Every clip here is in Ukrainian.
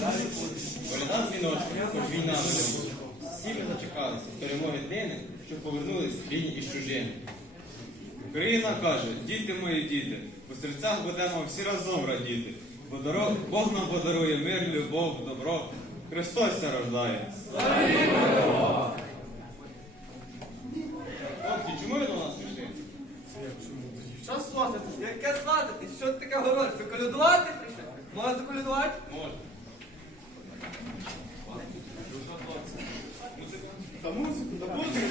Коляда дзвіночка, хоч війна не буде. Всі ми зачекалися перемоги днини, щоб повернулись рідні із чужини. Україна каже, діти мої діти, у серцях будемо всі разом радіти. Бо дорог, Бог нам подарує мир, любов, добро. Христос ся рождає. Хлопці, чому ви до нас прийшли? Що свататись? Яке свататись? Що ти таке говориш? Заколядувати прийшов? Можна заколядувати? Може. Та музику, та музику.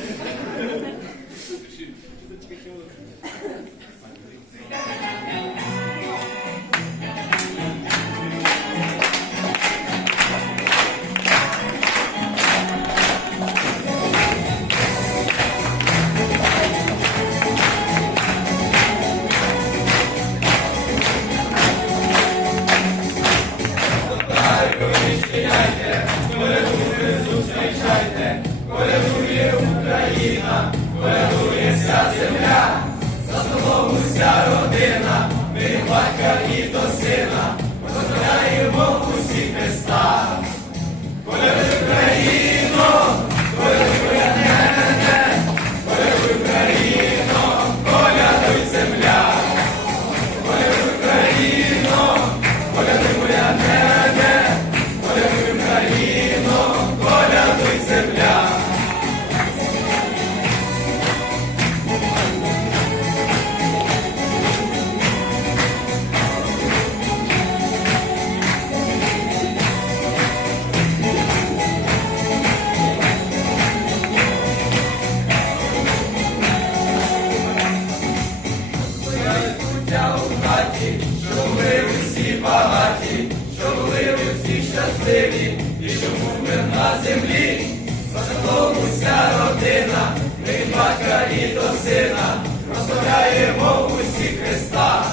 Україна, земля, за столом уся родина, ми батька і до сина. Щоб ми усі багаті, щоб ми усі щасливі, і щоб мир на землі, вся родина, ми батька і до сина, прославляємо усі Христа,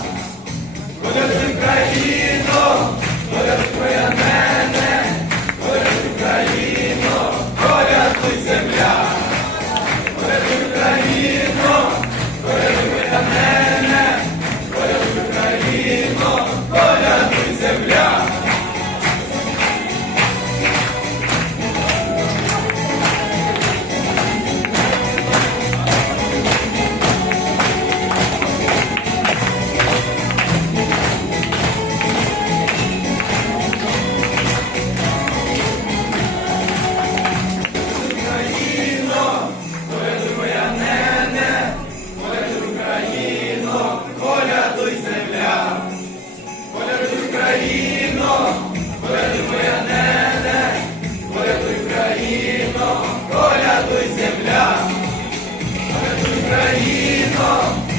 Боже країну. Ісусе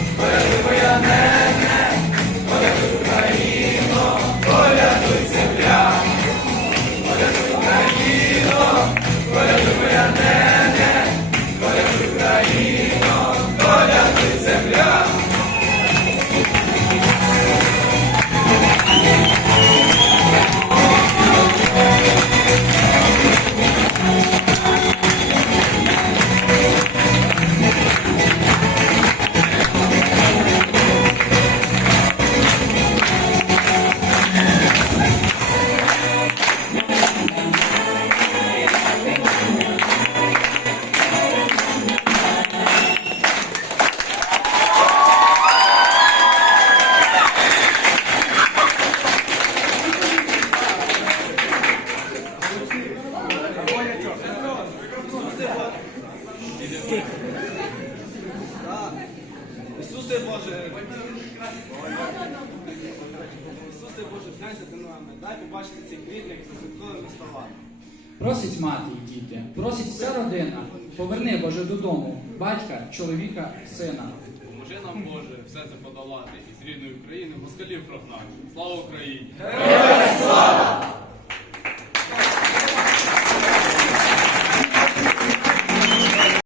Ісусе Боже, глянься ти нами, дай побачити цих бідних за святковими словами. Просить мати і діти, просить вся родина, поверни Боже додому, батька, чоловіка, сина. Поможи нам, Боже, все це подолати і з рідної України москалів прогнати. Слава Україні!